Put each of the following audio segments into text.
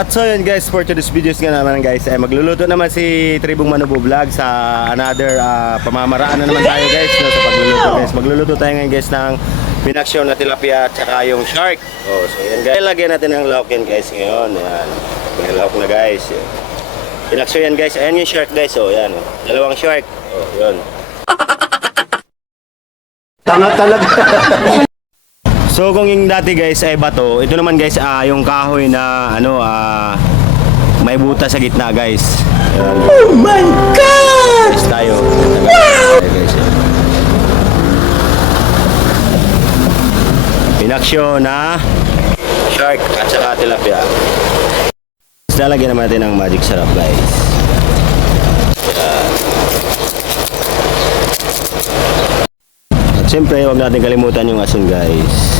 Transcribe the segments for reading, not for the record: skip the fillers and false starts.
At so yun guys, for today's videos nga naman guys, ay magluluto naman si Tribong Manubo Vlog sa another pamamaraan na naman tayo guys, no, sa pagluluto guys. Magluluto tayo ngayon guys ng pinaksyon na tilapia at saka yung shark. Oh, so yan guys, lagyan natin ng lauk yan guys ngayon. Yan. May lauk na guys. Pinaksyon yan guys, ayan yung shark guys. Oh, yan. Dalawang shark. Oh, yun. Tanga talaga. So kung yung dati guys ay bato, ito naman guys yung kahoy na may buta sa gitna guys. Oh my God! Guys tayo. Guys, pinaksyo na shark at saka tilapia. Lalagyan naman natin ng magic sarap guys. At siyempre huwag natin kalimutan yung asin guys.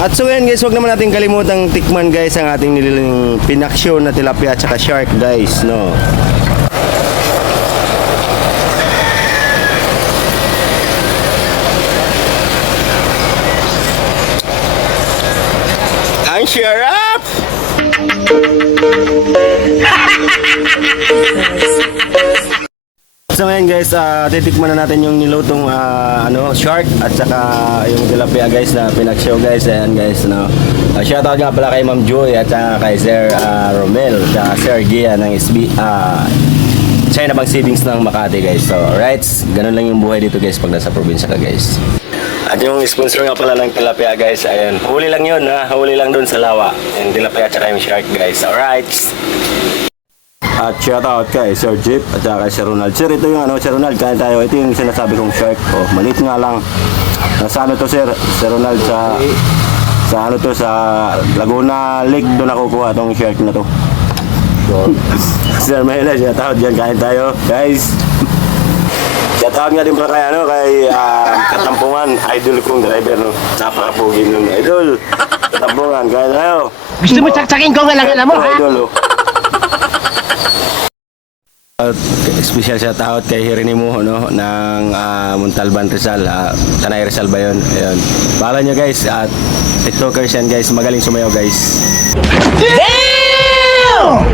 At so yan guys, wag naman natin kalimutang tikman guys ang ating nililing pinaksyon na tilapia at saka shark guys, no. Ang sarap! So ngayon guys, titikman na natin yung nilutong shark at saka yung tilapia guys na pinaksyo guys. Ayan guys, no. Shoutout nga pala kay Ma'am Joy at saka kay Sir Romel at saka Sir Gia ng China Bank Savings ng Makati guys. So alright, ganun lang yung buhay dito guys pag nasa probinsya ka guys. At yung sponsor nga pala ng tilapia guys, ayan, huli lang yun ha, huli lang dun sa lawa. Yung tilapia at saka yung shark guys. Alright. At shoutout kay Sir Jeep at saka kay Sir Ronald. Sir, ito yung Sir Ronald, kaya tayo. Ito yung sinasabi kong shark. Oh, maliit nga lang. Nasa to Sir Ronald, sa Laguna Lake doon nakukuha tong shark na to. Sir Mahela, shoutout dyan, kaya tayo. Guys, shoutout nga din pala kay Katampungan, idol kong driver, no. Napakapugi nun, idol. Katampungan, kaya tayo. Gusto mo saksakin ko nga lang alam mo, ha? Idol, oh. Special shout out kay Hirinimo no ng Montalban Rizal, Tanay Rizal ba yun? Ayun. Bahala nyo guys at TikTokers yan guys, magaling sumayaw guys. Damn!